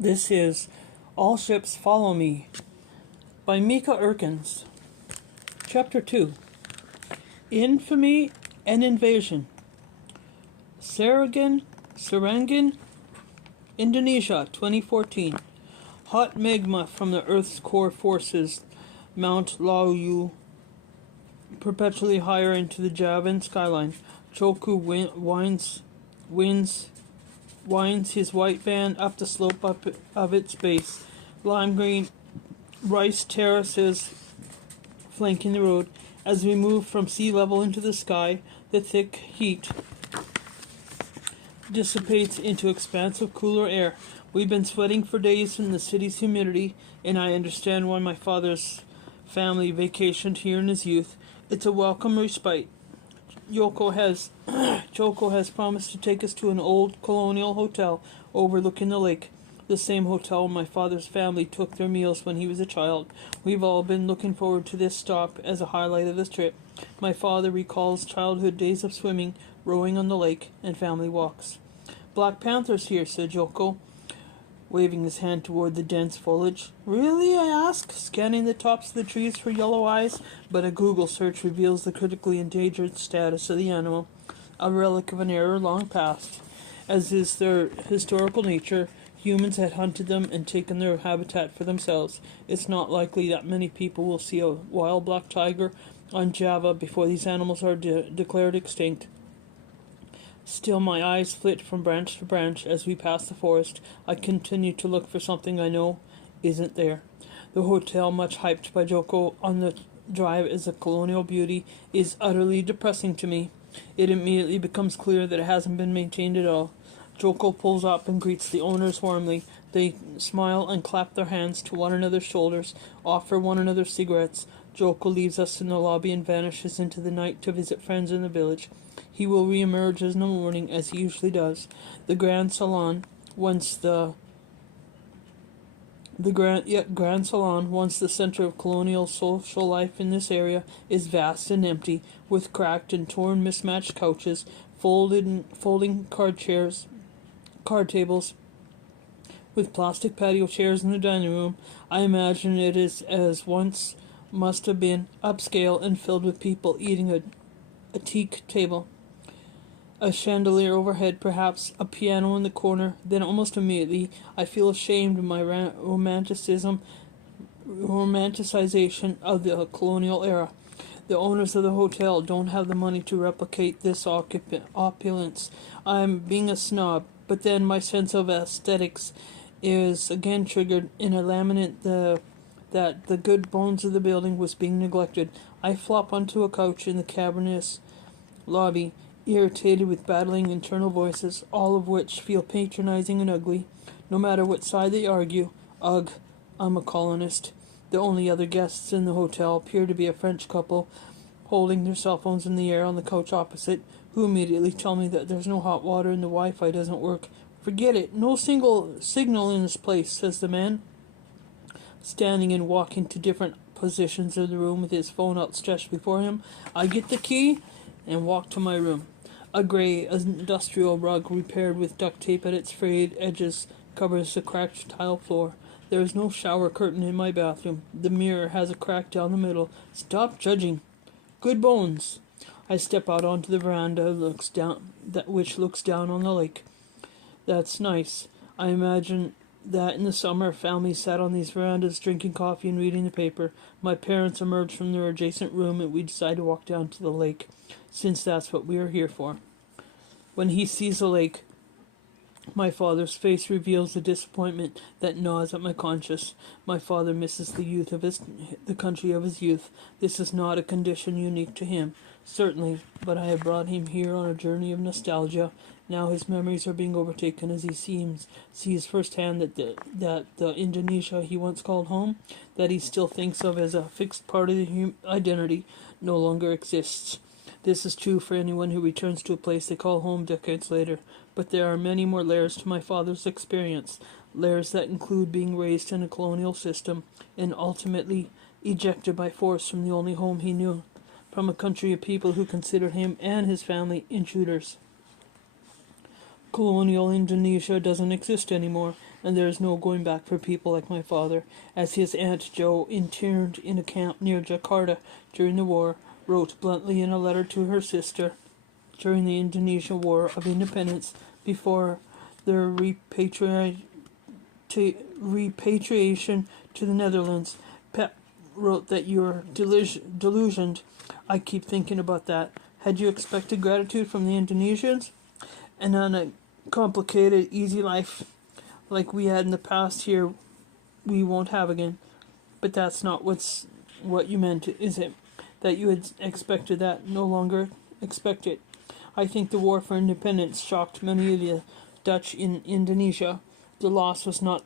This is All Ships Follow Me by Mieke Eerkens. Chapter 2. Infamy and Invasion. Serangan, Indonesia, 2014. Hot magma from the Earth's core forces Mount Laoyu perpetually higher into the Javan skyline. Choku winds his white van up the slope of its base. Lime green rice terraces flanking the road. As we move from sea level into the sky, the thick heat dissipates into expansive cooler air. We've been sweating for days in the city's humidity, and I understand why my father's family vacationed here in his youth. It's a welcome respite. Joko has promised to take us to an old colonial hotel overlooking the lake, the same hotel my father's family took their meals when he was a child. We've all been looking forward to this stop as a highlight of this trip. My father recalls childhood days of swimming, rowing on the lake, and family walks. "Black Panther's here," said Joko, waving his hand toward the dense foliage. "Really?" I asked, scanning the tops of the trees for yellow eyes, but a Google search reveals the critically endangered status of the animal, a relic of an era long past. As is their historical nature, humans had hunted them and taken their habitat for themselves. It's not likely that many people will see a wild black tiger on Java before these animals are declared extinct. Still, my eyes flit from branch to branch as we pass the forest. I continue to look for something I know isn't there. The hotel, much hyped by Joko on the drive as a colonial beauty, is utterly depressing to me. It immediately becomes clear that it hasn't been maintained at all. Joko pulls up and greets the owners warmly. They smile and clap their hands to one another's shoulders, offer one another cigarettes. Joko leaves us in the lobby and vanishes into the night to visit friends in the village. He will re-emerge in the morning as he usually does. The Grand Salon, once the Grand Salon, once the center of colonial social life in this area, is vast and empty, with cracked and torn mismatched couches, folding card tables, with plastic patio chairs in the dining room. I imagine it is as once must have been, upscale and filled with people eating a teak table. A chandelier overhead, perhaps a piano in the corner. Then almost immediately I feel ashamed of my romanticization of the colonial era. The owners of the hotel don't have the money to replicate this opulence. I'm being a snob, but then my sense of aesthetics is again triggered in a lament that the good bones of the building was being neglected. I flop onto a couch in the cavernous lobby, irritated with battling internal voices, all of which feel patronizing and ugly. No matter what side they argue, ugh, I'm a colonist. The only other guests in the hotel appear to be a French couple, holding their cell phones in the air on the couch opposite, who immediately tell me that there's no hot water and the Wi-Fi doesn't work. "Forget it, no single signal in this place," says the man, standing and walking to different positions of the room with his phone outstretched before him. I get the key and walk to my room. A gray industrial rug repaired with duct tape at its frayed edges covers the cracked tile floor. There is no shower curtain in my bathroom. The mirror has a crack down the middle. Stop judging. Good bones. I step out onto the veranda which looks down on the lake. That's nice. I imagine that in the summer, families sat on these verandas drinking coffee and reading the paper. My parents emerged from their adjacent room and we decide to walk down to the lake, since that's what we are here for. When he sees the lake, my father's face reveals the disappointment that gnaws at my conscience. My father misses the country of his youth. This is not a condition unique to him, certainly, but I have brought him here on a journey of nostalgia. Now his memories are being overtaken as he sees firsthand that the Indonesia he once called home, that he still thinks of as a fixed part of the identity, no longer exists. This is true for anyone who returns to a place they call home decades later, but there are many more layers to my father's experience, layers that include being raised in a colonial system and ultimately ejected by force from the only home he knew, from a country of people who considered him and his family intruders. Colonial Indonesia doesn't exist anymore, and there is no going back for people like my father, as his Aunt Jo, interned in a camp near Jakarta during the war, wrote bluntly in a letter to her sister during the Indonesian War of Independence before their repatriation to the Netherlands. Pep wrote that you're delusioned. I keep thinking about that. Had you expected gratitude from the Indonesians? And on a complicated, easy life like we had in the past here, we won't have again. But that's not what you meant, is it? That you had expected that, no longer expect it. I think the war for independence shocked many of the Dutch in Indonesia. The loss was not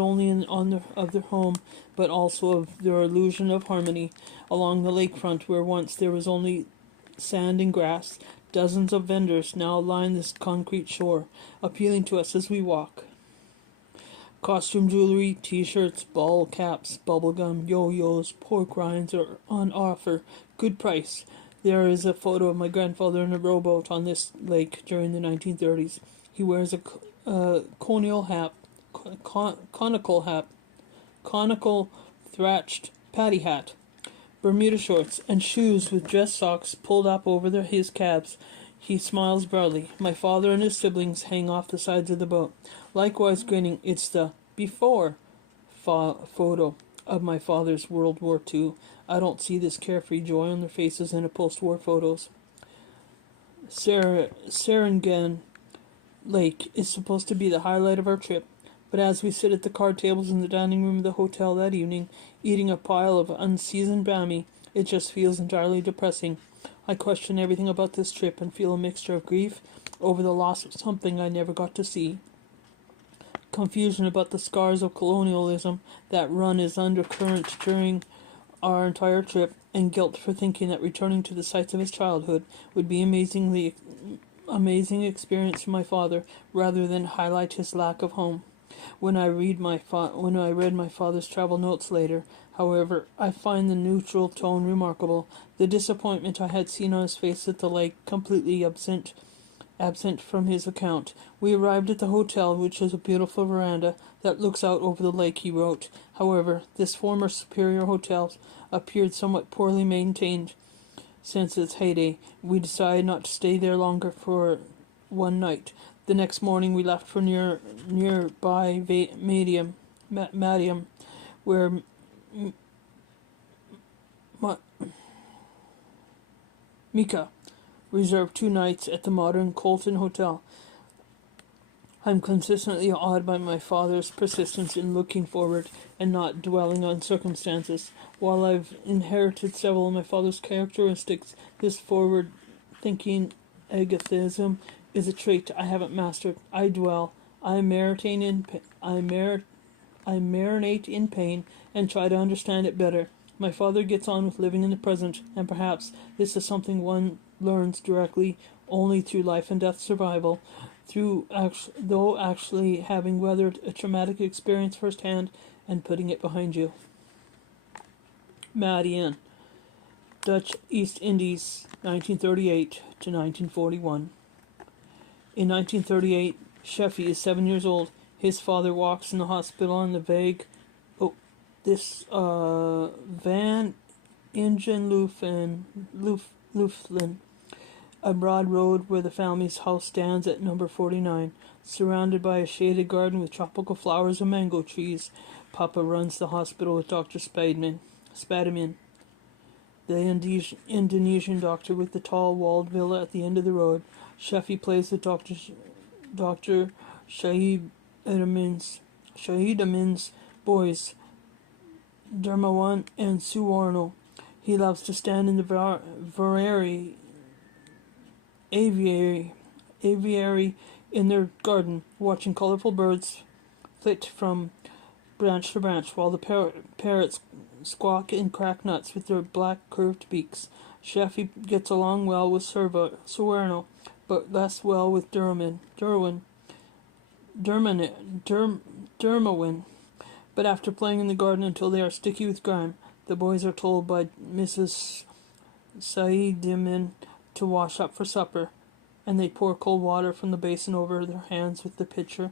only of their home, but also of their illusion of harmony along the lakefront, where once there was only sand and grass. Dozens of vendors now line this concrete shore, appealing to us as we walk. Costume jewelry, t-shirts, ball caps, bubblegum, yo-yos, pork rinds are on offer. Good price. There is a photo of my grandfather in a rowboat on this lake during the 1930s. He wears a conical thatched paddy hat, Bermuda shorts, and shoes with dress socks pulled up over his calves. He smiles broadly. My father and his siblings hang off the sides of the boat, likewise grinning. It's the before photo of my father's World War II. I don't see this carefree joy on their faces in the post-war photos. Serengen Lake is supposed to be the highlight of our trip, but as we sit at the card tables in the dining room of the hotel that evening, eating a pile of unseasoned bami, it just feels entirely depressing. I question everything about this trip and feel a mixture of grief over the loss of something I never got to see, confusion about the scars of colonialism that run as undercurrent during our entire trip, and guilt for thinking that returning to the sites of his childhood would be amazing experience for my father, rather than highlight his lack of home. When I read my father's travel notes later, however, I find the neutral tone remarkable. The disappointment I had seen on his face at the lake completely absent from his account. We arrived at the hotel, which is a beautiful veranda that looks out over the lake, he wrote. However, this former superior hotel appeared somewhat poorly maintained since its heyday. We decided not to stay there longer for one night. The next morning we left for nearby Madium, where Mieke reserved 2 nights at the modern Colton Hotel. I'm consistently awed by my father's persistence in looking forward and not dwelling on circumstances. While I've inherited several of my father's characteristics, this forward-thinking egotism is a trait I haven't mastered. I marinate in pain and try to understand it better. My father gets on with living in the present, and perhaps this is something one learns directly only through life and death survival, though actually having weathered a traumatic experience firsthand and putting it behind you. Marianne, Dutch East Indies, 1938 to 1941. In 1938, Sheffy is 7 years old. His father walks in the hospital on the Van Ingenlooflin, a broad road where the family's house stands at number 49, surrounded by a shaded garden with tropical flowers and mango trees. Papa runs the hospital with Dr. Spadamin, the Indonesian doctor with the tall walled villa at the end of the road. Sheffy plays with Dr. Shahid Amin's boys, Dermawan and Suwarno. He loves to stand in the aviary in their garden, watching colorful birds flit from branch to branch, while the parrots squawk and crack nuts with their black curved beaks. Sheffy gets along well with Suwarno, but less well with Dermawin. But after playing in the garden until they are sticky with grime, the boys are told by Mrs. Saidiman to wash up for supper, and they pour cold water from the basin over their hands with the pitcher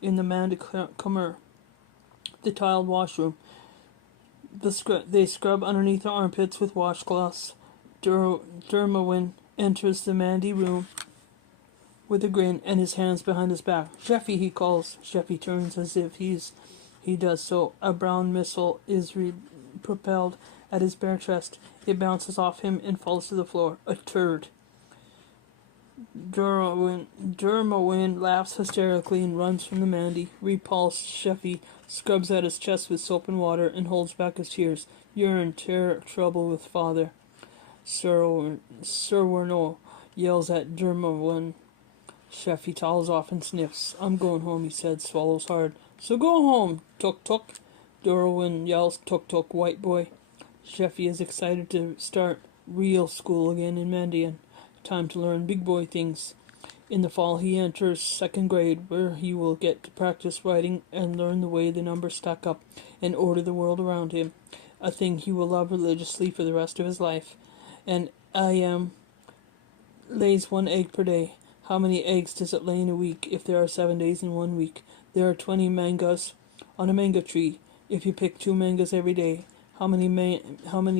in the Mandy Comer, the tiled washroom. They scrub underneath their armpits with washcloths. Dermawin enters the Mandy room with a grin and his hands behind his back. Sheffy, he calls. Sheffy turns as if he does so. A brown missile is propelled at his bare chest. It bounces off him and falls to the floor. A turd. Dermawin laughs hysterically and runs from the Mandy. Repulsed, Sheffy scrubs at his chest with soap and water and holds back his tears. You're in trouble with father. Sir Werno yells at Dermawin. Sheffy towels off and sniffs. I'm going home, he said, swallows hard. So go home, tuk-tuk. Dermawin yells, tuk-tuk, white boy. Sheffy is excited to start real school again in Mandian. Time to learn big boy things. In the fall he enters 2nd grade, where he will get to practice writing and learn the way the numbers stack up and order the world around him, a thing he will love religiously for the rest of his life. And I.M. lays 1 egg per day. How many eggs does it lay in a week if there are 7 days in 1 week? There are 20 mangoes on a mango tree. If you pick 2 mangoes every day, how many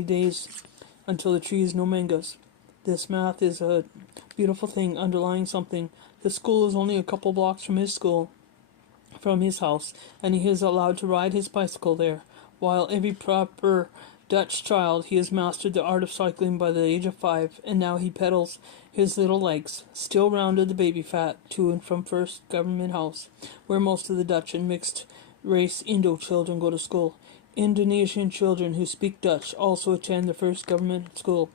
days until the tree is no mangoes? This math is a beautiful thing underlying something. The school is only a couple blocks from his house, and he is allowed to ride his bicycle there. While every proper Dutch child, he has mastered the art of cycling by the age of 5, and now he pedals his little legs, still rounded the baby fat, to and from First Government House, where most of the Dutch and mixed-race Indo children go to school. Indonesian children who speak Dutch also attend the First Government School,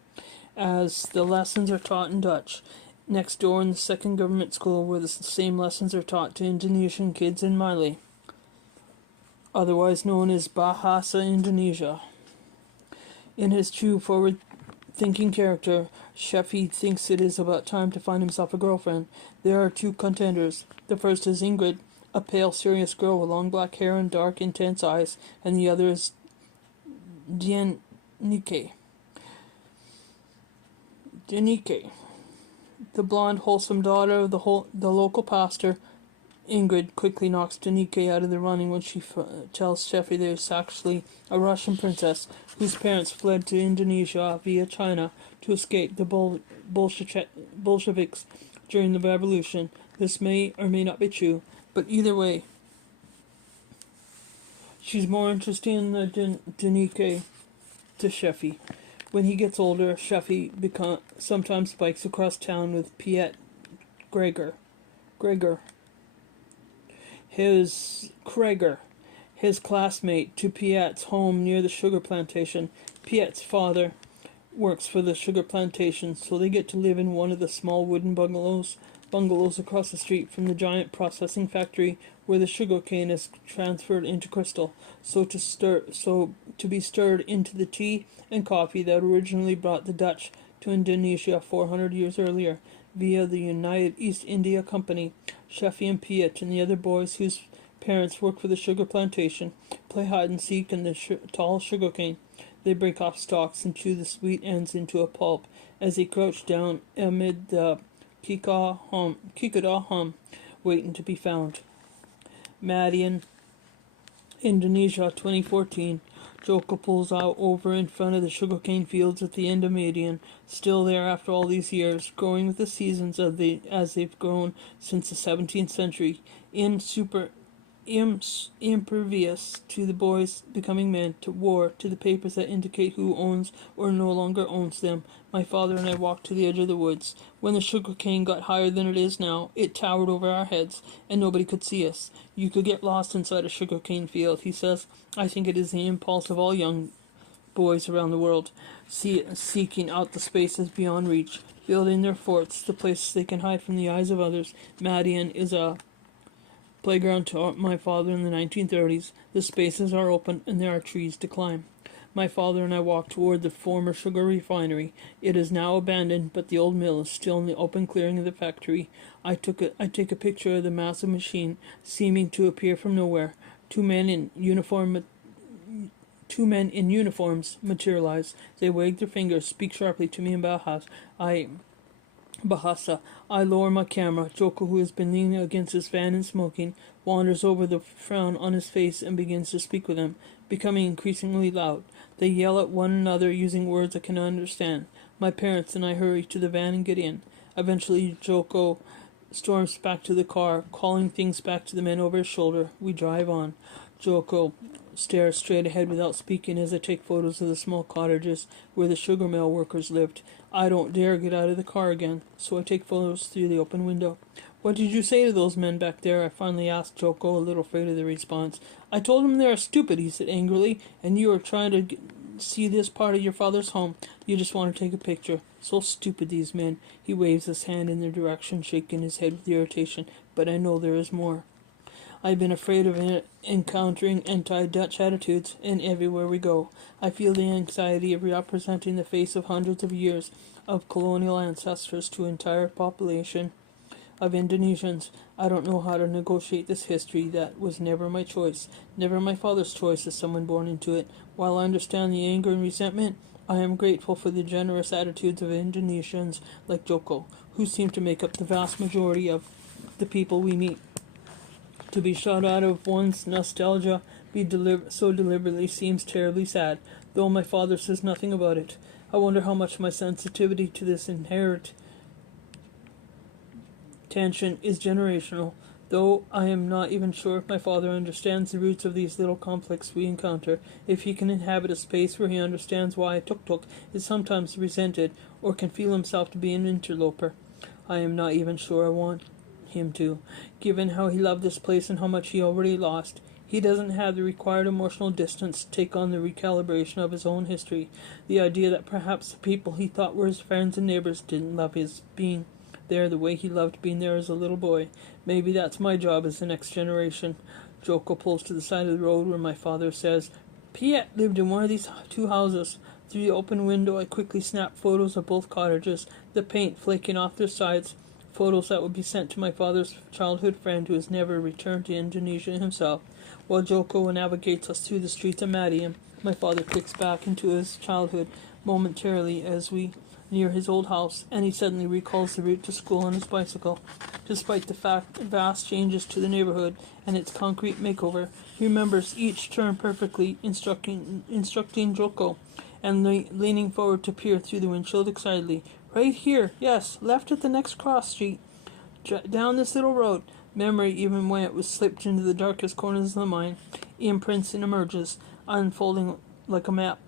as the lessons are taught in Dutch. Next door in the 2nd Government School, where the same lessons are taught to Indonesian kids in Malay, otherwise known as Bahasa Indonesia. In his true forward-thinking character, Sheffy thinks it is about time to find himself a girlfriend. There are 2 contenders. The first is Ingrid, a pale, serious girl with long black hair and dark, intense eyes, and the other is Dienike, the blonde, wholesome daughter of the local pastor. Ingrid quickly knocks Denike out of the running when she tells Sheffy there is actually a Russian princess whose parents fled to Indonesia via China to escape the Bolsheviks during the revolution. This may or may not be true, but either way, she's more interesting in the Denike to Sheffy. When he gets older, Sheffy sometimes bikes across town with Piet Gregor, his classmate, to Piet's home near the sugar plantation. Piet's father works for the sugar plantation, so they get to live in one of the small wooden bungalows across the street from the giant processing factory where the sugar cane is transferred into crystal, so to be stirred into the tea and coffee that originally brought the Dutch to Indonesia 400 years earlier via the United East India Company. Sheffy and Piet and the other boys whose parents work for the sugar plantation play hide and seek in the tall sugar cane. They break off stalks and chew the sweet ends into a pulp as they crouch down amid the kikada hum, waiting to be found. Madian, Indonesia, 2014. Joka pulls out over in front of the sugarcane fields at the end of Madian, still there after all these years, growing with the seasons as they've grown since the 17th century, impervious to the boys becoming men, to war, to the papers that indicate who owns or no longer owns them. My father and I walked to the edge of the woods. When the sugar cane got higher than it is now, it towered over our heads, and nobody could see us. You could get lost inside a sugar cane field, he says. I think it is the impulse of all young boys around the world, seeking out the spaces beyond reach, building their forts, the places they can hide from the eyes of others. Madian is a playground to my father in the 1930s. The spaces are open and there are trees to climb. My father and I walked toward the former sugar refinery. It is now abandoned, but the old mill is still in the open clearing of the factory. I take a picture of the massive machine, seeming to appear from nowhere. Two men in uniforms materialize. They wag their fingers, speak sharply to me in Bahasa. I Bahasa. I lower my camera. Joko, who has been leaning against his fan and smoking, wanders over the frown on his face and begins to speak with them, becoming increasingly loud. They yell at one another using words I cannot understand. My parents and I hurry to the van and get in. Eventually, Joko storms back to the car, calling things back to the men over his shoulder. We drive on. Joko stares straight ahead without speaking as I take photos of the small cottages where the sugar mill workers lived. I don't dare get out of the car again, so I take photos through the open window. What did you say to those men back there? I finally asked Joko, a little afraid of the response. I told them they are stupid, he said angrily, and you are trying to see this part of your father's home. You just want to take a picture. So stupid, these men. He waves his hand in their direction, shaking his head with irritation, but I know there is more. I've been afraid of encountering anti-Dutch attitudes, and everywhere we go, I feel the anxiety of representing the face of hundreds of years of colonial ancestors to an entire population of Indonesians. I don't know how to negotiate this history that was never my choice, never my father's choice as someone born into it. While I understand the anger and resentment, I am grateful for the generous attitudes of Indonesians like Joko, who seem to make up the vast majority of the people we meet. To be shut out of one's nostalgia so deliberately seems terribly sad, though my father says nothing about it. I wonder how much my sensitivity to this inherent tension is generational, though I am not even sure if my father understands the roots of these little conflicts we encounter, if he can inhabit a space where he understands why a tuk-tuk is sometimes resented, or can feel himself to be an interloper. I am not even sure I want him to, given how he loved this place and how much he already lost. He doesn't have the required emotional distance to take on the recalibration of his own history, the idea that perhaps the people he thought were his friends and neighbors didn't love his being there the way he loved being there as a little boy. Maybe that's my job as the next generation. Joko pulls to the side of the road where my father says, Piet lived in one of these two houses. Through the open window I quickly snap photos of both cottages, the paint flaking off their sides, photos that would be sent to my father's childhood friend who has never returned to Indonesia himself. While Joko navigates us through the streets of Madiun, my father kicks back into his childhood momentarily as we near his old house, and he suddenly recalls the route to school on his bicycle. Despite the vast changes to the neighborhood and its concrete makeover, he remembers each turn perfectly, instructing Joko, and leaning forward to peer through the windshield excitedly. Right here, yes, left at the next cross street, down this little road. Memory, even when it was slipped into the darkest corners of the mind, imprints and emerges, unfolding like a map.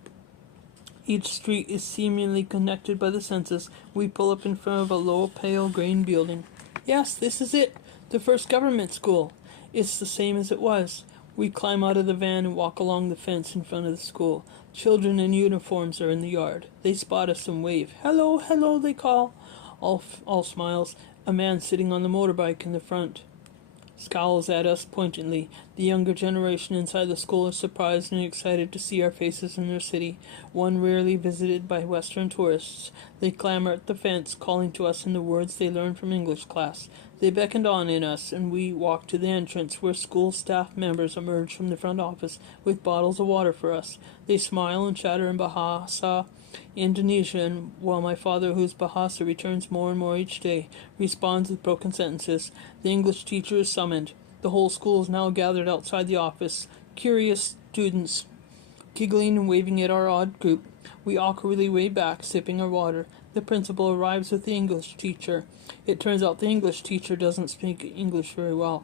Each street is seemingly connected by the senses. We pull up in front of a low, pale green building. Yes, this is it, the first government school. It's the same as it was. We climb out of the van and walk along the fence in front of the school. Children in uniforms are in the yard. They spot us and wave. Hello, hello, they call. All smiles. A man sitting on the motorbike in the front scowls at us pointedly. The younger generation inside the school is surprised and excited to see our faces in their city, one rarely visited by Western tourists. They clamor at the fence, calling to us in the words they learned from English class. They beckoned on in us, and we walked to the entrance, where school staff members emerge from the front office with bottles of water for us. They smile and chatter in Bahasa Indonesian, while my father, whose Bahasa returns more and more each day, responds with broken sentences. The English teacher is summoned. The whole school is now gathered outside the office, curious students giggling and waving at our odd group. We awkwardly wave back, sipping our water. The principal arrives with the English teacher. It turns out the English teacher doesn't speak English very well,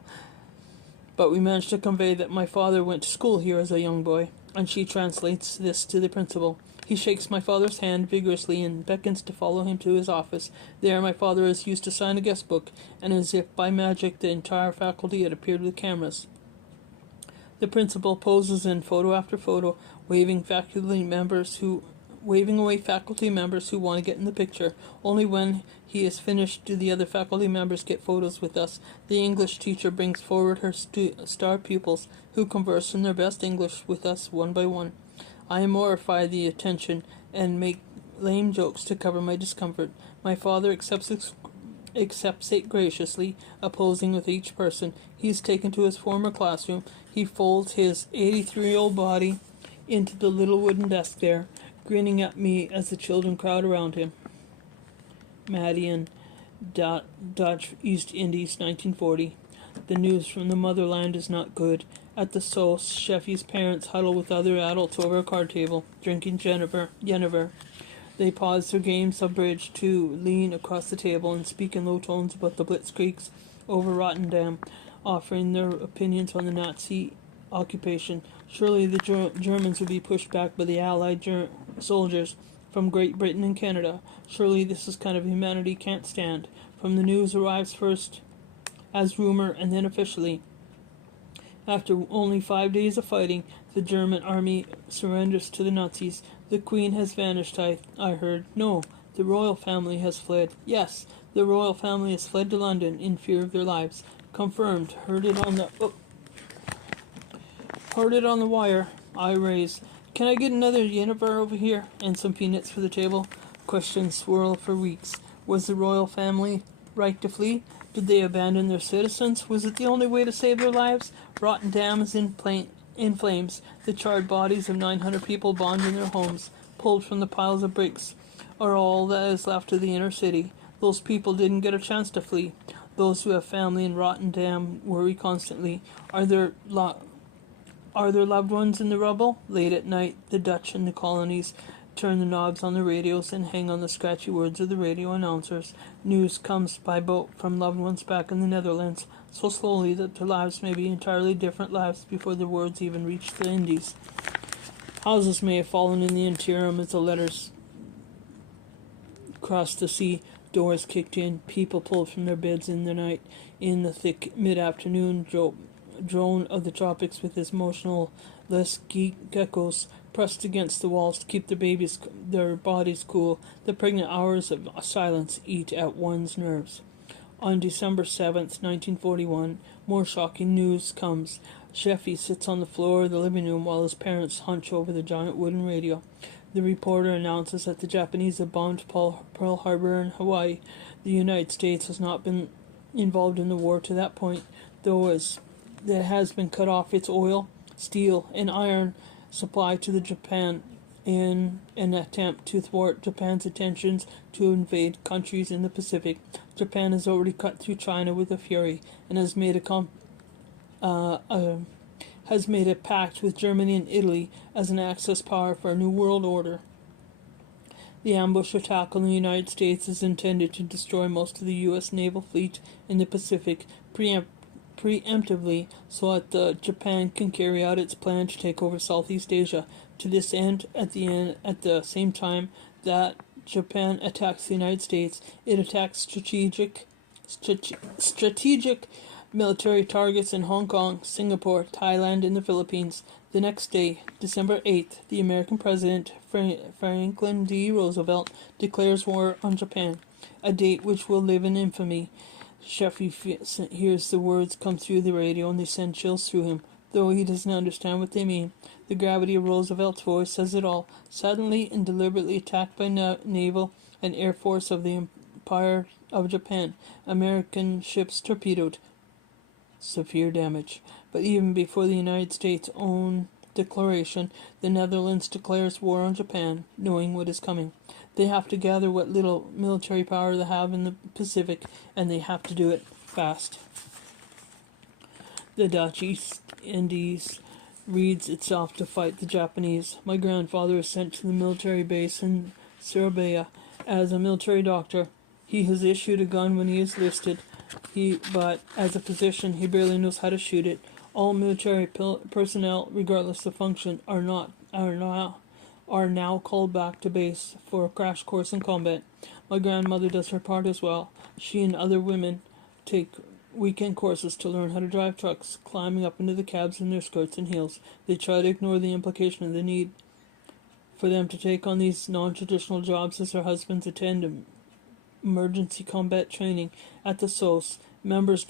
but we managed to convey that my father went to school here as a young boy, and she translates this to the principal. He shakes my father's hand vigorously and beckons to follow him to his office. There my father is used to sign a guest book, and as if by magic the entire faculty had appeared with cameras. The principal poses in photo after photo, waving away faculty members who want to get in the picture. Only when he is finished do the other faculty members get photos with us. The English teacher brings forward her star pupils, who converse in their best English with us one by one. I mortify the attention and make lame jokes to cover my discomfort. My father accepts it graciously, opposing with each person. He is taken to his former classroom. He folds his 83-year-old body into the little wooden desk there, grinning at me as the children crowd around him. Madiun, Dutch East Indies, 1940. The news from the motherland is not good. At the Sauce, Sheffy's parents huddle with other adults over a card table, drinking Genever. They pause their games of bridge to lean across the table and speak in low tones about the blitzkriegs over Rotterdam, offering their opinions on the Nazi occupation. Surely the Germans would be pushed back by the Allied soldiers from Great Britain and Canada. Surely this is kind of humanity can't stand. From the news arrives first as rumor and then officially. After only 5 days of fighting, the German army surrenders to the Nazis. The Queen has vanished, I heard. No, the royal family has fled. Yes, the royal family has fled to London in fear of their lives. Confirmed. Heard it on the wire. I raise. Can I get another Jennifer over here and some peanuts for the table? Questions swirl for weeks. Was the royal family right to flee? Did they abandon their citizens? Was it the only way to save their lives? Rotterdam is in flames. The charred bodies of 900 people bombed in their homes, pulled from the piles of bricks, are all that is left of the inner city. Those people didn't get a chance to flee. Those who have family in Rotterdam worry constantly. Are there loved ones in the rubble? Late at night, the Dutch in the colonies turn the knobs on the radios and hang on the scratchy words of the radio announcers. News comes by boat from loved ones back in the Netherlands, so slowly that their lives may be entirely different lives before the words even reach the Indies. Houses may have fallen in the interim as the letters crossed the sea. Doors kicked in, people pulled from their beds in the night. In the thick mid-afternoon drone of the tropics with his motionless geckos pressed against the walls to keep their bodies cool. The pregnant hours of silence eat at one's nerves. On December 7th, 1941, more shocking news comes. Sheffy sits on the floor of the living room while his parents hunch over the giant wooden radio. The reporter announces that the Japanese have bombed Pearl Harbor in Hawaii. The United States has not been involved in the war to that point, though it has been cut off its oil, steel, and iron supply to the Japan in an attempt to thwart Japan's intentions to invade countries in the Pacific. Japan has already cut through China with a fury and has made a pact with Germany and Italy as an Axis power for a new world order. The ambush attack on the United States is intended to destroy most of the U.S. naval fleet in the Pacific preemptively so that Japan can carry out its plan to take over Southeast Asia. To this end, at the same time that Japan attacks the United States, it attacks strategic military targets in Hong Kong, Singapore, Thailand, and the Philippines. The next day, December 8th, the American President Franklin D. Roosevelt declares war on Japan, a date which will live in infamy. Sheffy hears the words come through the radio and they send chills through him, though he doesn't understand what they mean. The gravity of Roosevelt's voice says it all. Suddenly and deliberately attacked by naval and air force of the Empire of Japan, American ships torpedoed. Severe damage. But even before the United States' own declaration, the Netherlands declares war on Japan, knowing what is coming. They have to gather what little military power they have in the Pacific, and they have to do it fast. The Dutch East Indies reads itself to fight the Japanese. My grandfather is sent to the military base in Surabaya as a military doctor. He has issued a gun when he is listed, but as a physician, he barely knows how to shoot it. All military personnel, regardless of function, are now called back to base for a crash course in combat. My grandmother does her part as well. She and other women take weekend courses to learn how to drive trucks, climbing up into the cabs in their skirts and heels. They try to ignore the implication of the need for them to take on these non-traditional jobs as their husbands attend emergency combat training at the SOS. Members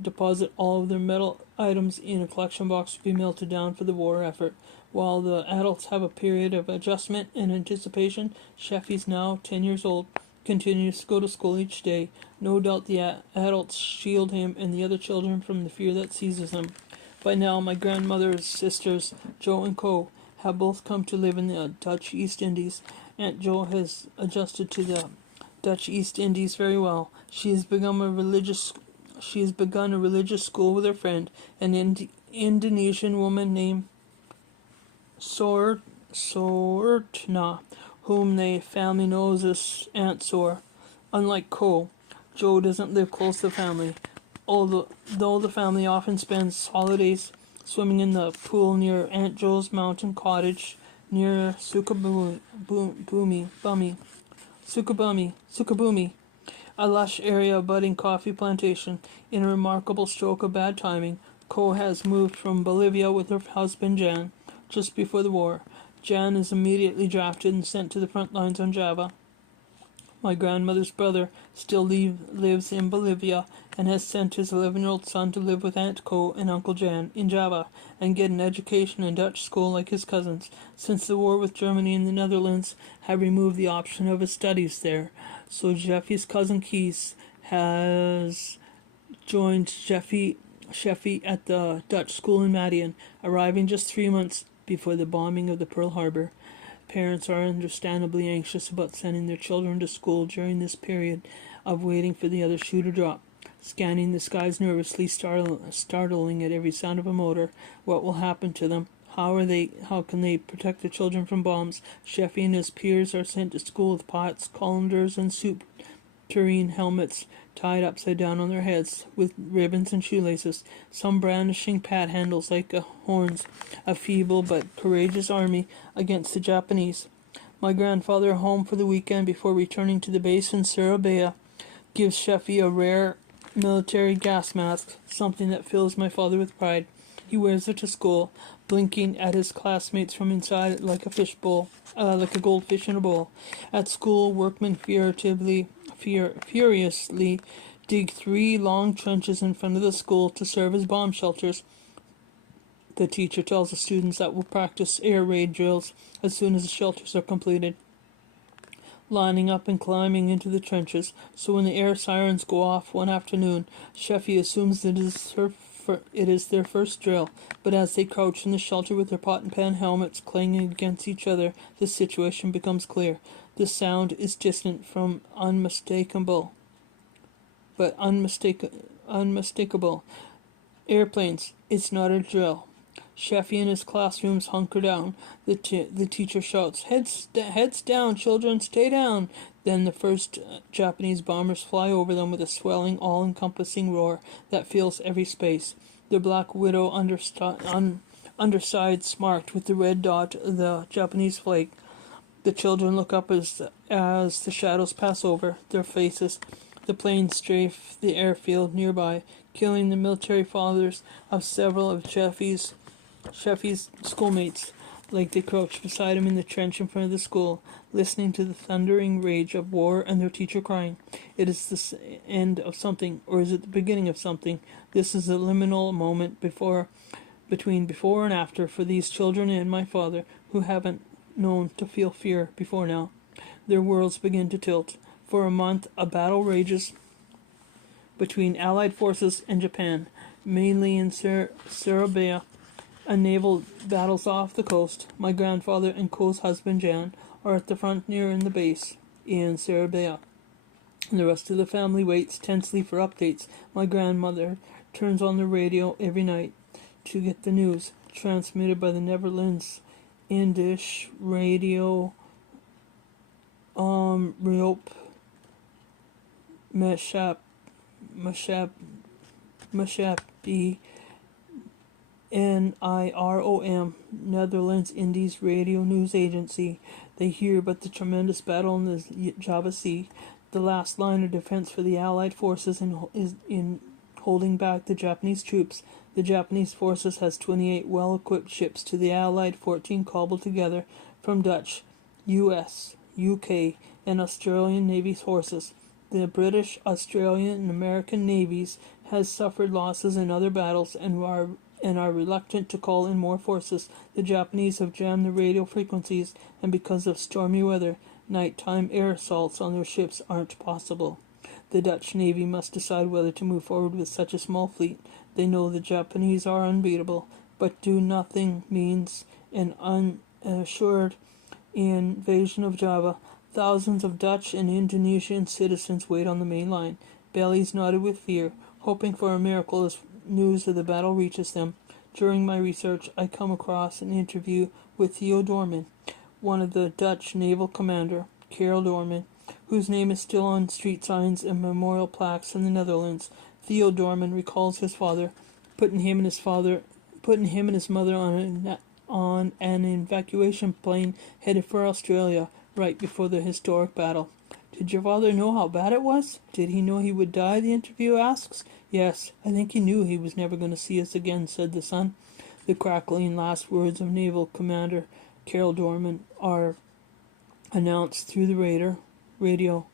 deposit all of their metal items in a collection box to be melted down for the war effort. While the adults have a period of adjustment and anticipation, Sheffy's now 10 years old, continues to go to school each day. No doubt the adults shield him and the other children from the fear that seizes them. By now, my grandmother's sisters, Jo and Co, have both come to live in the Dutch East Indies. Aunt Jo has adjusted to the Dutch East Indies very well. She has begun a religious school with her friend, an Indonesian woman named Sortna, whom the family knows as Aunt Sor. Unlike Ko, Joe doesn't live close to the family, though the family often spends holidays swimming in the pool near Aunt Joe's mountain cottage near Sukabumi, a lush area of budding coffee plantation. In a remarkable stroke of bad timing, Ko has moved from Bolivia with her husband Jan just before the war. Jan is immediately drafted and sent to the front lines on Java. My grandmother's brother still lives in Bolivia and has sent his 11-year-old son to live with Aunt Ko and Uncle Jan in Java and get an education in Dutch school like his cousins, since the war with Germany and the Netherlands had removed the option of his studies there. So Jeffy's cousin Kees has joined Sheffy at the Dutch school in Madian, arriving just 3 months before the bombing of the Pearl Harbor. Parents are understandably anxious about sending their children to school during this period of waiting for the other shoe to drop, scanning the skies nervously, startling at every sound of a motor. What will happen to them? How can they protect their children from bombs? Sheffy and his peers are sent to school with pots, colanders, and soup tureen helmets tied upside down on their heads with ribbons and shoelaces, some brandishing pat handles like horns, a feeble but courageous army against the Japanese. My grandfather, home for the weekend before returning to the base in Surabaya, gives Sheffy a rare military gas mask, something that fills my father with pride. He wears it to school, blinking at his classmates from inside like a goldfish in a bowl. At school, workmen furiously dig 3 long trenches in front of the school to serve as bomb shelters. The teacher tells the students that we'll practice air raid drills as soon as the shelters are completed, lining up and climbing into the trenches. So when the air sirens go off one afternoon, Sheffy assumes that it is their first drill, but as they crouch in the shelter with their pot and pan helmets clanging against each other, the situation becomes clear. The sound is distant from unmistakable. Airplanes. It's not a drill. Sheffy and his classrooms hunker down. The teacher shouts, Heads down, children, stay down. Then the first Japanese bombers fly over them with a swelling, all-encompassing roar that fills every space. The Black Widow undersides marked with the red dot of the Japanese flag. The children look up as the shadows pass over their faces. The planes strafe the airfield nearby, killing the military fathers of several of Sheffy's schoolmates, like they crouch beside him in the trench in front of the school, listening to the thundering rage of war and their teacher crying. It is the end of something, or is it the beginning of something? This is a liminal moment between before and after for these children and my father, who haven't known to feel fear before now. Their worlds begin to tilt. For a month, a battle rages between Allied forces and Japan, mainly in Surabaya. A naval battles off the coast. My grandfather and Ko's husband Jan are at the front near in the base in Surabaya. And the rest of the family waits tensely for updates. My grandmother turns on the radio every night to get the news, transmitted by the Netherlands Indisch radio Reop Mashapi NIROM, Netherlands Indies Radio News Agency. They hear about the tremendous battle in the Java Sea. The last line of defense for the Allied forces is in holding back the Japanese troops. The Japanese forces has 28 well-equipped ships to the Allied 14 cobbled together from Dutch, US, UK, and Australian Navy forces. The British, Australian, and American navies has suffered losses in other battles and are reluctant to call in more forces. The Japanese have jammed the radio frequencies, and because of stormy weather, nighttime air assaults on their ships aren't possible. The Dutch Navy must decide whether to move forward with such a small fleet. They know the Japanese are unbeatable, but do nothing means an unassured invasion of Java. Thousands of Dutch and Indonesian citizens wait on the main line, bellies knotted with fear, hoping for a miracle as news of the battle reaches them. During my research, I come across an interview with Theo Dorman, one of the Dutch naval commander, Karel Dorman, whose name is still on street signs and memorial plaques in the Netherlands. Theo Dorman recalls his father putting him and his mother on an evacuation plane headed for Australia right before the historic battle. Did your father know how bad it was? Did he know he would die? The interview asks. Yes, I think he knew he was never going to see us again, said the son. The crackling last words of Naval Commander Karel Dorman are announced through the radio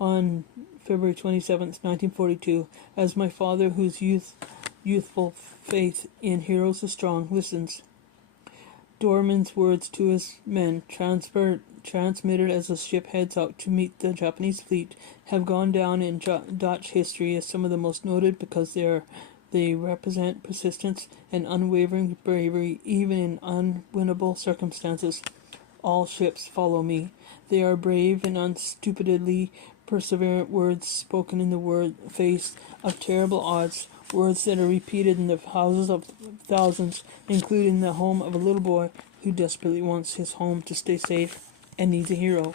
on February 27th, 1942, as my father, whose youthful faith in heroes is strong, listens. Dorman's words to his men, transmitted as the ship heads out to meet the Japanese fleet, have gone down in Dutch history as some of the most noted because they represent persistence and unwavering bravery even in unwinnable circumstances. All ships follow me. They are brave and unstupidly perseverant words spoken in the face of terrible odds, words that are repeated in the houses of thousands, including the home of a little boy who desperately wants his home to stay safe and needs a hero.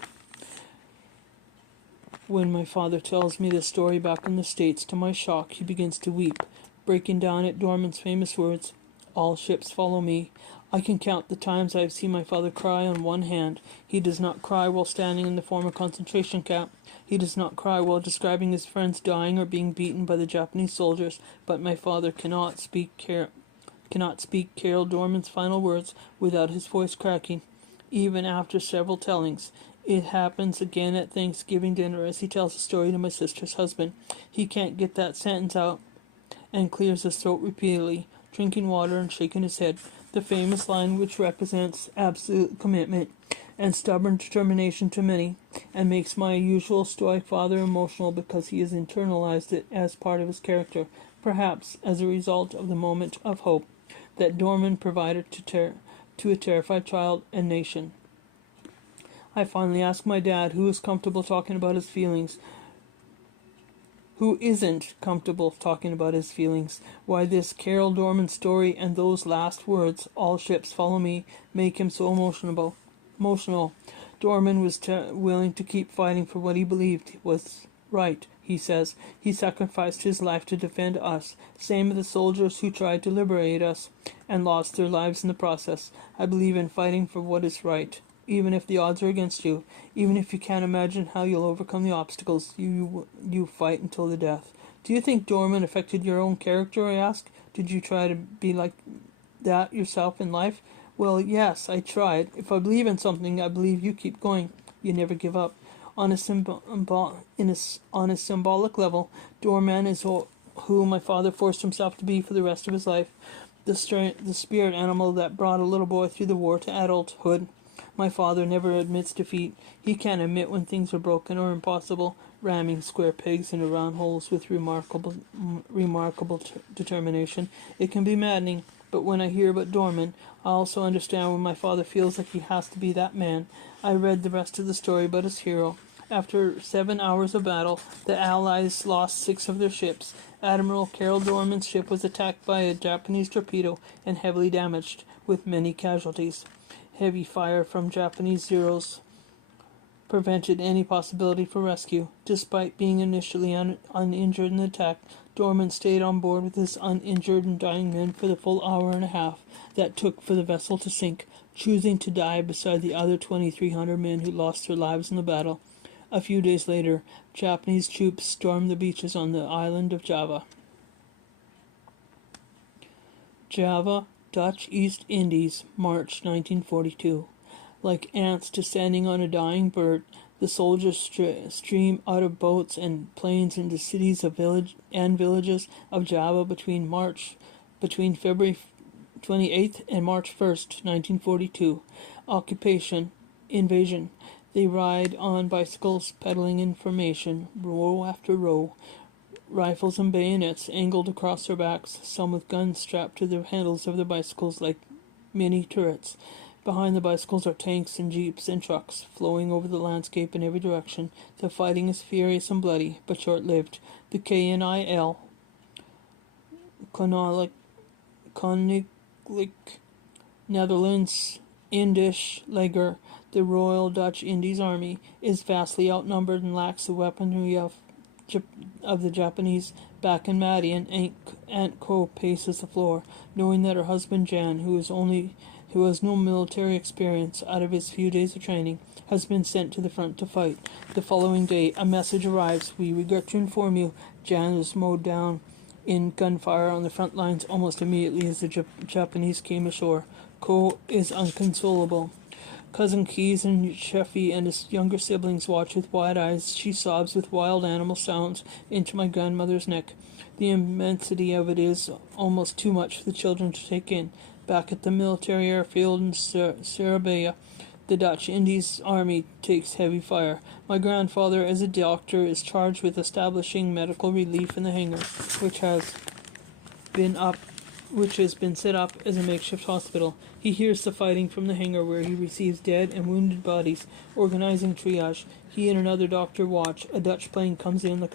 When my father tells me this story back in the States, to my shock, he begins to weep, breaking down at Dorman's famous words, "All ships follow me." I can count the times I have seen my father cry on one hand. He does not cry while standing in the former concentration camp. He does not cry while describing his friends dying or being beaten by the Japanese soldiers, but my father cannot speak Karel Dorman's final words without his voice cracking, even after several tellings. It happens again at Thanksgiving dinner as he tells a story to my sister's husband. He can't get that sentence out and clears his throat repeatedly, drinking water and shaking his head. The famous line which represents absolute commitment and stubborn determination to many, and makes my usual stoic father emotional because he has internalized it as part of his character, perhaps as a result of the moment of hope that Dorman provided to a terrified child and nation. I finally asked my dad, who is comfortable talking about his feelings, who isn't comfortable talking about his feelings, why this Karel Dorman story and those last words, "All ships follow me," make him so emotional. Dorman was willing to keep fighting for what he believed was right, he says. He sacrificed his life to defend us, same as the soldiers who tried to liberate us and lost their lives in the process. I believe in fighting for what is right, even if the odds are against you, even if you can't imagine how you'll overcome the obstacles. You fight until the death. Do you think Dorman affected your own character, I asked? Did you try to be like that yourself in life? Well, yes, I tried. If I believe in something, I believe you keep going. You never give up. On a symbolic level, Dorman is who my father forced himself to be for the rest of his life. The spirit animal that brought a little boy through the war to adulthood. My father never admits defeat. He can't admit when things are broken or impossible, ramming square pegs into round holes with remarkable determination. It can be maddening, but when I hear about Dorman, I also understand when my father feels like he has to be that man. I read the rest of the story about his hero. After 7 hours of battle, the Allies lost 6 of their ships. Admiral Karel Dorman's ship was attacked by a Japanese torpedo and heavily damaged, with many casualties. Heavy fire from Japanese Zeros prevented any possibility for rescue. Despite being initially uninjured in the attack, Dorman stayed on board with his uninjured and dying men for the full hour and a half that took for the vessel to sink, choosing to die beside the other 2,300 men who lost their lives in the battle. A few days later, Japanese troops stormed the beaches on the island of Java. Java, Dutch East Indies, March 1942. Like ants descending on a dying bird, the soldiers stream out of boats and planes into cities and villages of Java between February 28th and March 1st, 1942. Occupation, invasion. They ride on bicycles, peddling information, row after row. Rifles and bayonets angled across their backs, some with guns strapped to the handles of their bicycles like mini turrets. Behind the bicycles are tanks and jeeps and trucks, flowing over the landscape in every direction. The fighting is furious and bloody, but short-lived. The KNIL, Koninklijk Netherlands Indisch Leger, the Royal Dutch Indies Army, is vastly outnumbered and lacks the weaponry of the Japanese. Back in Madian, Aunt Co paces the floor, knowing that her husband Jan, who has no military experience out of his few days of training, has been sent to the front to fight. The following day, a message arrives. We regret to inform you, Jan was mowed down in gunfire on the front lines almost immediately as the Japanese came ashore. Ko is inconsolable. Cousin Keys and Sheffy and his younger siblings watch with wide eyes. She sobs with wild animal sounds into my grandmother's neck. The immensity of it is almost too much for the children to take in. Back at the military airfield in Surabaya, the Dutch Indies Army takes heavy fire. My grandfather, as a doctor, is charged with establishing medical relief in the hangar, which has been set up as a makeshift hospital. He hears the fighting from the hangar where he receives dead and wounded bodies, organizing triage. He and another doctor watch. A Dutch plane comes in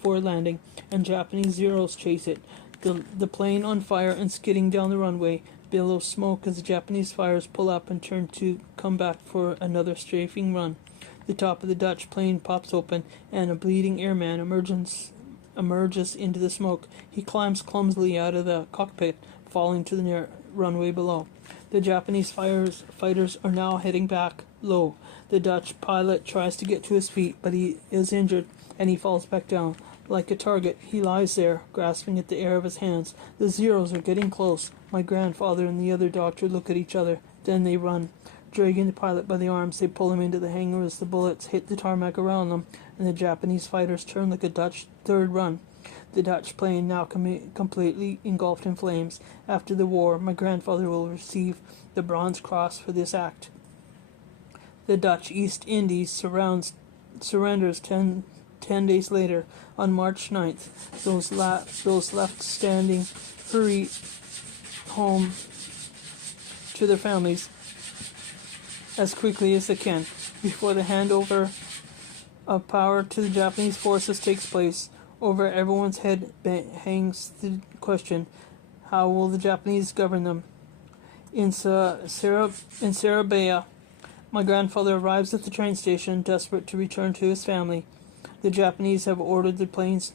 for a landing, and Japanese Zeros chase it. The plane on fire and skidding down the runway, billows smoke as the Japanese fighters pull up and turn to come back for another strafing run. The top of the Dutch plane pops open, and a bleeding airman emerges into the smoke. He climbs clumsily out of the cockpit, falling to the runway below. The Japanese fighters are now heading back low. The Dutch pilot tries to get to his feet, but he is injured, and he falls back down. Like a target, he lies there, grasping at the air of his hands. The Zeros are getting close. My grandfather and the other doctor look at each other. Then they run. Dragging the pilot by the arms, they pull him into the hangar as the bullets hit the tarmac around them, and the Japanese fighters turn like a Dutch third run. The Dutch plane now completely engulfed in flames. After the war, my grandfather will receive the Bronze Cross for this act. The Dutch East Indies surrenders 10 days later. On March 9th, those left standing hurry home to their families as quickly as they can before the handover of power to the Japanese forces takes place. Over everyone's head hangs the question, how will the Japanese govern them? In Surabaya, my grandfather arrives at the train station, desperate to return to his family. The Japanese have ordered the trains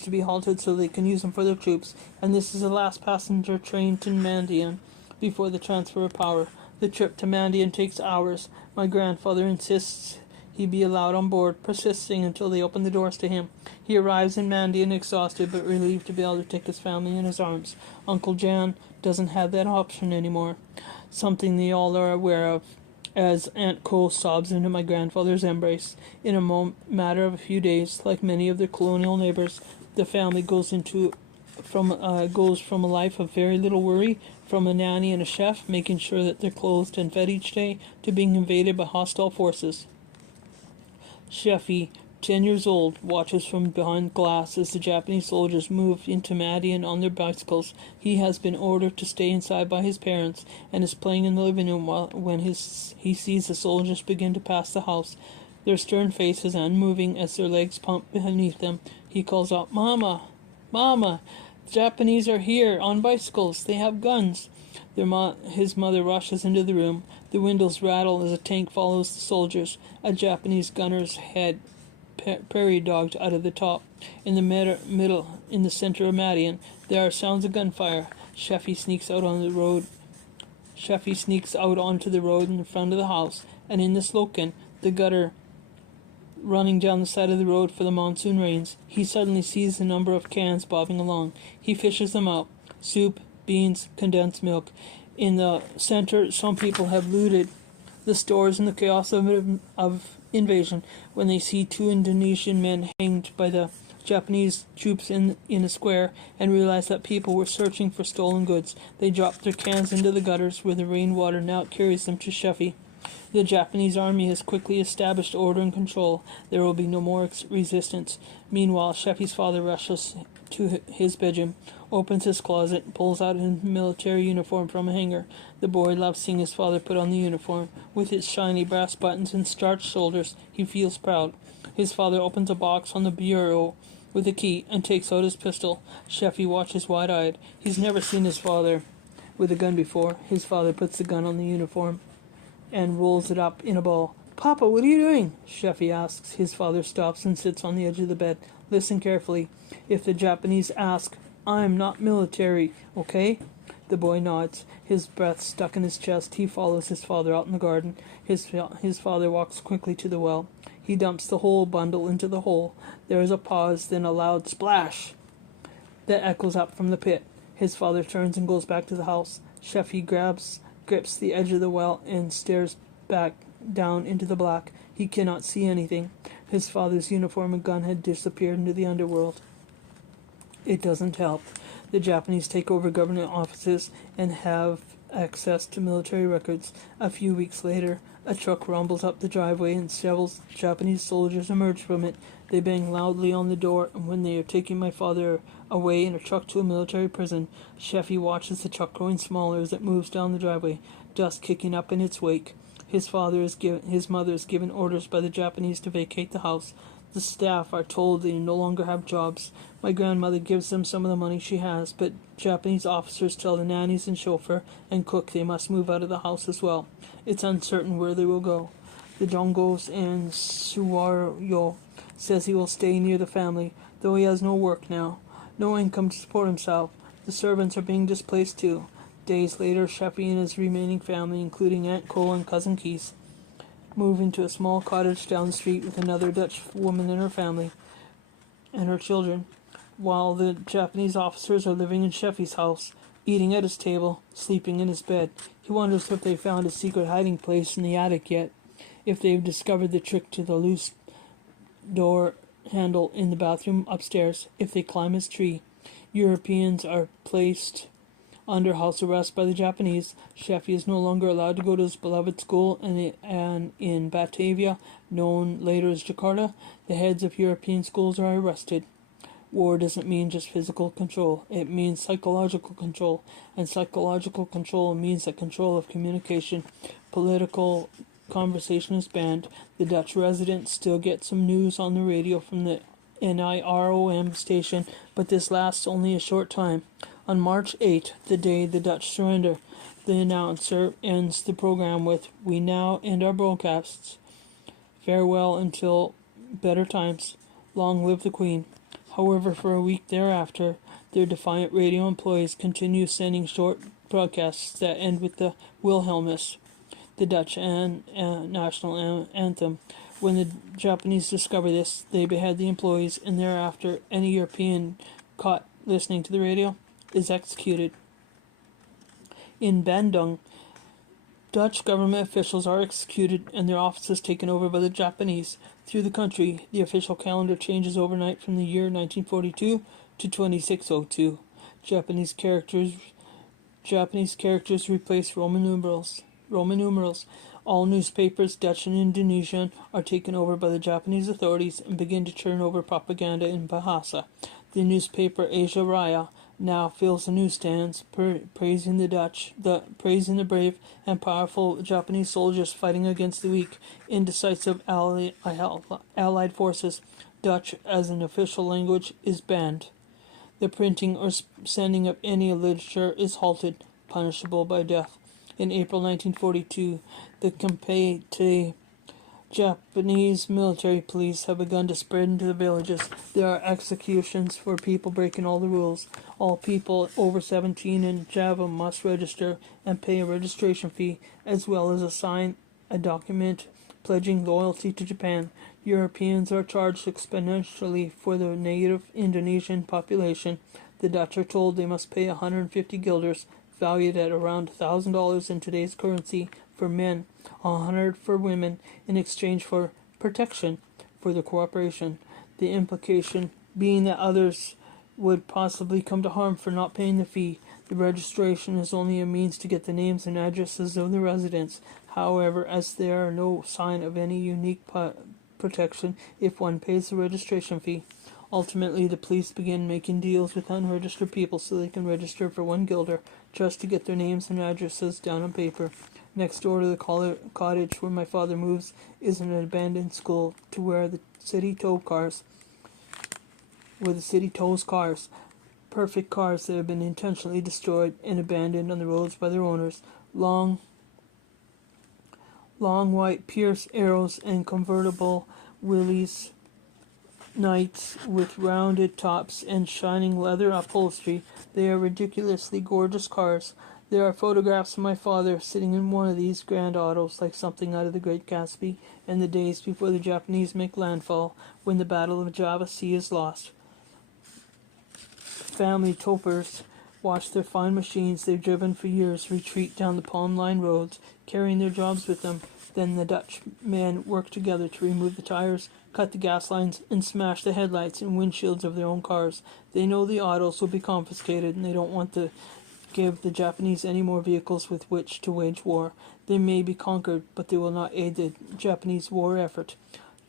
to be halted so they can use them for their troops, and this is the last passenger train to Mandian before the transfer of power. The trip to Mandian takes hours. My grandfather insists he be allowed on board, persisting until they open the doors to him. He arrives in Mandian exhausted but relieved to be able to take his family in his arms. Uncle Jan doesn't have that option anymore, something they all are aware of, as Aunt Co sobs into my grandfather's embrace. In a matter of a few days, like many of their colonial neighbors, the family goes from a life of very little worry, from a nanny and a chef making sure that they're clothed and fed each day, to being invaded by hostile forces. Sheffy, 10 years old, watches from behind glass as the Japanese soldiers move into Madian on their bicycles. He has been ordered to stay inside by his parents and is playing in the living room when he sees the soldiers begin to pass the house, their stern faces unmoving as their legs pump beneath them. He calls out, "Mama! Mama! Japanese are here, on bicycles. They have guns." His mother rushes into the room. The windows rattle as a tank follows the soldiers. A Japanese gunner's head prairie dogged out of the top. In the in the center of Madian, there are sounds of gunfire. Sheffy sneaks out onto the road in front of the house, and in the Slocan, the gutter running down the side of the road for the monsoon rains. He suddenly sees a number of cans bobbing along. He fishes them out. Soup, beans, condensed milk. In the center, some people have looted the stores in the chaos of invasion when they see 2 Indonesian men hanged by the Japanese troops in a square and realize that people were searching for stolen goods. They drop their cans into the gutters where the rainwater now carries them to Sheffy. The Japanese army has quickly established order and control. There will be no more resistance. Meanwhile, Sheffy's father rushes to his bedroom, opens his closet, pulls out a military uniform from a hanger. The boy loves seeing his father put on the uniform. With its shiny brass buttons and starched shoulders, he feels proud. His father opens a box on the bureau with a key and takes out his pistol. Sheffy watches wide-eyed. He's never seen his father with a gun before. His father puts the gun on the uniform and rolls it up in a ball. "Papa, what are you doing?" Sheffy asks. His father stops and sits on the edge of the bed. "Listen carefully. If the Japanese ask, I'm not military, okay?" The boy nods, his breath stuck in his chest. He follows his father out in the garden. His father walks quickly to the well. He dumps the whole bundle into the hole. There is a pause, then a loud splash that echoes up from the pit. His father turns and goes back to the house. Sheffy grips the edge of the well and stares back down into the black. He cannot see anything. His father's uniform and gun had disappeared into the underworld. It doesn't help. The Japanese take over government offices and have access to military records. A few weeks later, a truck rumbles up the driveway and several Japanese soldiers emerge from it. They bang loudly on the door, and when they are taking my father away in a truck to a military prison, Sheffy watches the truck growing smaller as it moves down the driveway, dust kicking up in its wake. His mother is given orders by the Japanese to vacate the house. The staff are told they no longer have jobs. My grandmother gives them some of the money she has, but Japanese officers tell the nannies and chauffeur and cook they must move out of the house as well. It's uncertain where they will go. The Dongos and Suwayo says he will stay near the family, though he has no work now, no income to support himself. The servants are being displaced too. Days later, Sheffy and his remaining family, including Aunt Cole and Cousin Keith, move into a small cottage down the street with another Dutch woman and her family and her children, while the Japanese officers are living in Sheffy's house, eating at his table, sleeping in his bed. He wonders if they found a secret hiding place in the attic yet, if they've discovered the trick to the loose door handle in the bathroom upstairs, if they climb his tree. Europeans are placed under house arrest by the Japanese. Sheffy is no longer allowed to go to his beloved school, and in Batavia, known later as Jakarta, the heads of European schools are arrested. War doesn't mean just physical control. It means psychological control, and psychological control means that control of communication. Political conversation is banned. The Dutch residents still get some news on the radio from the NIROM station, but this lasts only a short time. On March 8, the day the Dutch surrender, the announcer ends the program with, "We now end our broadcasts. Farewell until better times. Long live the Queen." However, for a week thereafter, their defiant radio employees continue sending short broadcasts that end with the Wilhelmus, the Dutch national anthem. When the Japanese discover this, they behead the employees, and thereafter any European caught listening to the radio is executed. In Bandung, Dutch government officials are executed and their offices taken over by the Japanese. Through the country, the official calendar changes overnight from the year 1942 to 2602. Japanese characters replace Roman numerals. All newspapers, Dutch and Indonesian, are taken over by the Japanese authorities and begin to turn over propaganda in Bahasa. The newspaper Asia Raya now fills the newsstands, praising praising the brave and powerful Japanese soldiers fighting against the weak, indecisive Allied forces. Dutch as an official language is banned. The printing or sending of any literature is halted, punishable by death. In April 1942, the Kempeitai Japanese military police have begun to spread into the villages. There are executions for people breaking all the rules. All people over 17 in Java must register and pay a registration fee, as well as sign a document pledging loyalty to Japan. Europeans are charged exponentially for the native Indonesian population. The Dutch are told they must pay 150 guilders, valued at around $1,000 in today's currency, for men, 100 for women, in exchange for protection for the cooperation. The implication being that others would possibly come to harm for not paying the fee. The registration is only a means to get the names and addresses of the residents. However, as there are no sign of any unique protection if one pays the registration fee, Ultimately, the police begin making deals with unregistered people so they can register for 1 guilder just to get their names and addresses down on paper. Next door to the cottage where my father moves is an abandoned school to where the city tows cars. Perfect cars that have been intentionally destroyed and abandoned on the roads by their owners. Long white Pierce Arrows and convertible Willys Knights with rounded tops and shining leather upholstery. They are ridiculously gorgeous cars. There are photographs of my father sitting in one of these grand autos like something out of The Great Gatsby and the days before the Japanese make landfall when the Battle of Java Sea is lost. Family topers watch their fine machines they've driven for years retreat down the palm-lined roads, carrying their jobs with them. Then the Dutch men work together to remove the tires, cut the gas lines, and smash the headlights and windshields of their own cars. They know the autos will be confiscated, and they don't want to give the Japanese any more vehicles with which to wage war. They may be conquered, but they will not aid the Japanese war effort.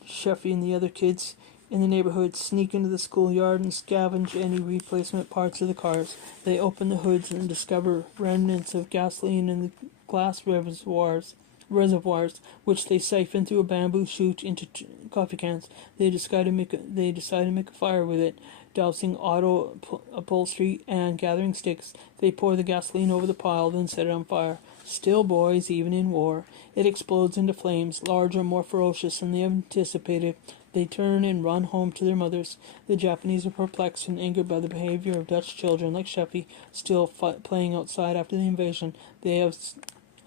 Sheffy and the other kids in the neighborhood sneak into the schoolyard and scavenge any replacement parts of the cars. They open the hoods and discover remnants of gasoline in the glass reservoirs, which they siphon through a bamboo chute into coffee cans. They decide to make a fire with it, dousing auto upholstery and gathering sticks. They pour the gasoline over the pile, then set it on fire. Still, boys, even in war, it explodes into flames, larger, more ferocious than they anticipated. They turn and run home to their mothers. The Japanese are perplexed and angered by the behavior of Dutch children like Sheffy, still playing outside after the invasion. They have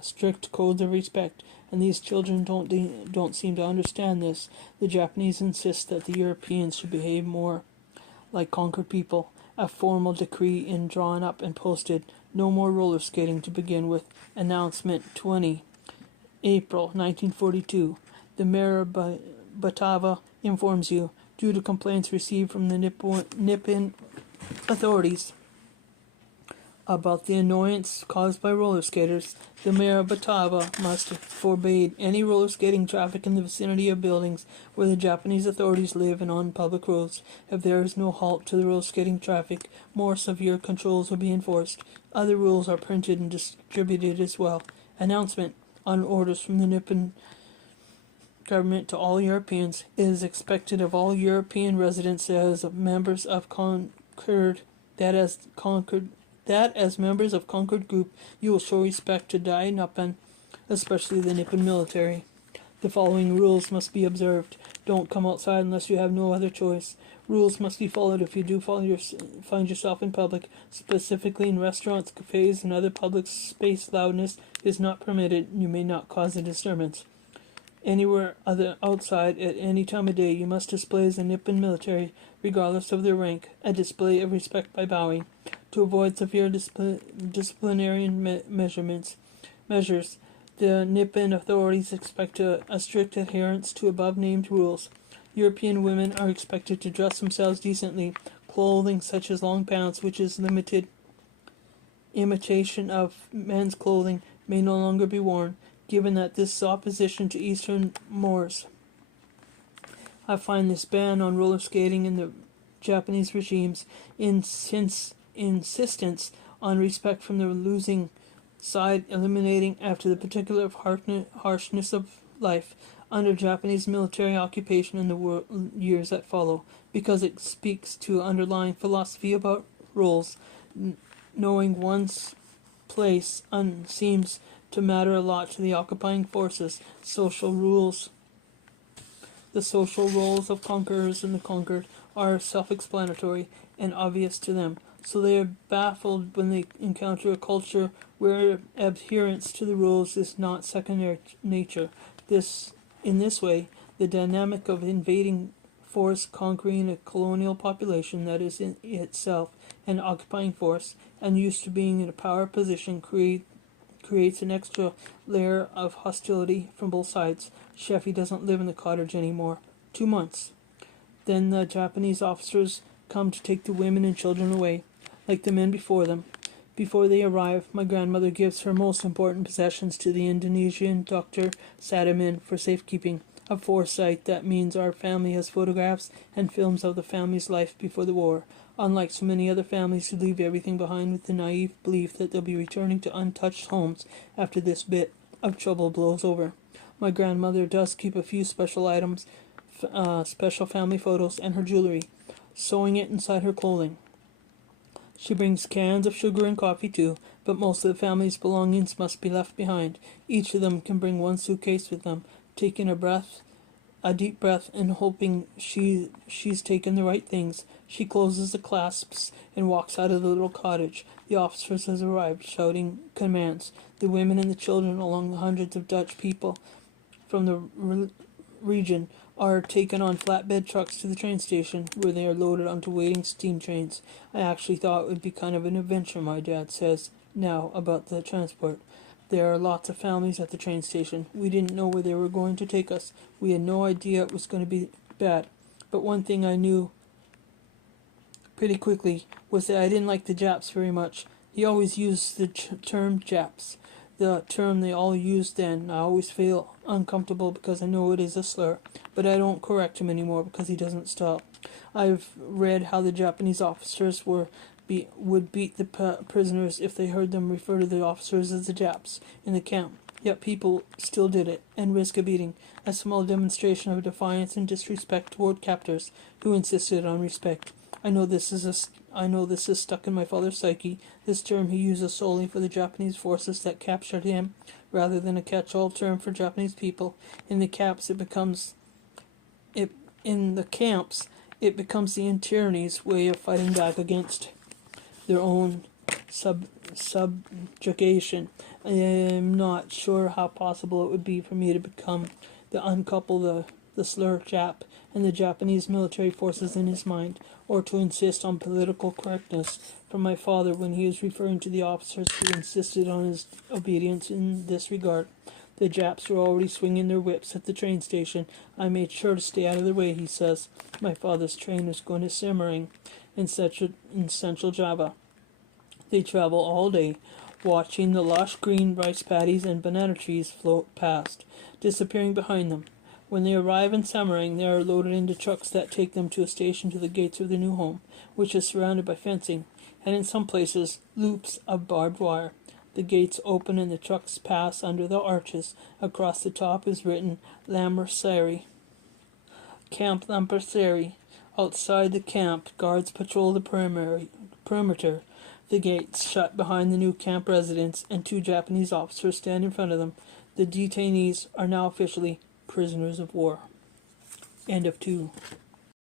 strict codes of respect, and these children don't seem to understand this. The Japanese insist that the Europeans should behave more like conquered people. A formal decree is drawn up and posted. No more roller skating to begin with. Announcement 20 April 1942. The mayor of Batava informs you, due to complaints received from the Nippon authorities about the annoyance caused by roller skaters, the mayor of Batava must forbade any roller skating traffic in the vicinity of buildings where the Japanese authorities live and on public roads. If there is no halt to the roller skating traffic, more severe controls will be enforced. Other rules are printed and distributed as well. Announcement on orders from the Nippon government to all Europeans. It is expected of all European residents as members of as members of conquered group, you will show respect to Dai Nippon, especially the Nippon military. The following rules must be observed. Don't come outside unless you have no other choice. Rules must be followed if you do find yourself in public, specifically in restaurants, cafes, and other public space. Loudness is not permitted. You may not cause a disturbance. Anywhere outside at any time of day, you must display as a Nippon military, regardless of their rank, a display of respect by bowing. To avoid severe disciplinary measures, the Nippon authorities expect a strict adherence to above-named rules. European women are expected to dress themselves decently. Clothing such as long pants, which is limited imitation of men's clothing, may no longer be worn, given that this is opposition to Eastern mores. I find this ban on roller skating in the Japanese regime's insistence on respect from the losing side eliminating after the particular harshness of life under Japanese military occupation in the years that follow, because it speaks to underlying philosophy about roles. Knowing one's place seems to matter a lot to the occupying forces. The social roles of conquerors and the conquered are self-explanatory and obvious to them, so they are baffled when they encounter a culture where adherence to the rules is not second nature. In this way, the dynamic of invading force conquering a colonial population that is in itself an occupying force and used to being in a power position creates an extra layer of hostility from both sides. Sheffy doesn't live in the cottage anymore. 2 months. Then the Japanese officers come to take the women and children away, like the men before them. Before they arrive, my grandmother gives her most important possessions to the Indonesian Dr. Sadamin for safekeeping. of foresight that means our family has photographs and films of the family's life before the war, unlike so many other families who leave everything behind with the naive belief that they'll be returning to untouched homes after this bit of trouble blows over. My grandmother does keep a few special items, special family photos, and her jewelry, sewing it inside her clothing. She brings cans of sugar and coffee too, but most of the family's belongings must be left behind. Each of them can bring one suitcase with them, taking a deep breath, and hoping she's taken the right things. She closes the clasps and walks out of the little cottage. The officers has arrived, shouting commands. The women and the children, along the hundreds of Dutch people from the region, are taken on flatbed trucks to the train station, where they are loaded onto waiting steam trains. I actually thought it would be kind of an adventure, my dad says now about the transport. There are lots of families at the train station. We didn't know where they were going to take us. We had no idea it was going to be bad. But one thing I knew pretty quickly was that I didn't like the Japs very much. He always used the term Japs, the term they all used then. I always feel uncomfortable because I know it is a slur, but I don't correct him anymore because he doesn't stop. I've read how the Japanese officers would beat the prisoners if they heard them refer to the officers as the Japs in the camp. Yet people still did it, and risk a beating, a small demonstration of defiance and disrespect toward captors who insisted on respect. I know this is stuck in my father's psyche. This term he uses solely for the Japanese forces that captured him, rather than a catch-all term for Japanese people. In the camps, it becomes the internees' way of fighting back against their own subjugation. I am not sure how possible it would be for me to uncouple the slur Jap and the Japanese military forces in his mind, or to insist on political correctness from my father when he was referring to the officers who insisted on his obedience in this regard. The Japs were already swinging their whips at the train station. I made sure to stay out of their way, he says. My father's train was going to Semmering in central Java. They travel all day, watching the lush green rice paddies and banana trees float past, disappearing behind them. When they arrive in Semmering, they are loaded into trucks that take them to a station to the gates of their new home, which is surrounded by fencing, and in some places, loops of barbed wire. The gates open and the trucks pass under the arches. Across the top is written Lambersari, Camp Lambersari. Outside the camp, guards patrol the perimeter. The gates shut behind the new camp residents, and 2 Japanese officers stand in front of them. The detainees are now officially prisoners of war. End of 2.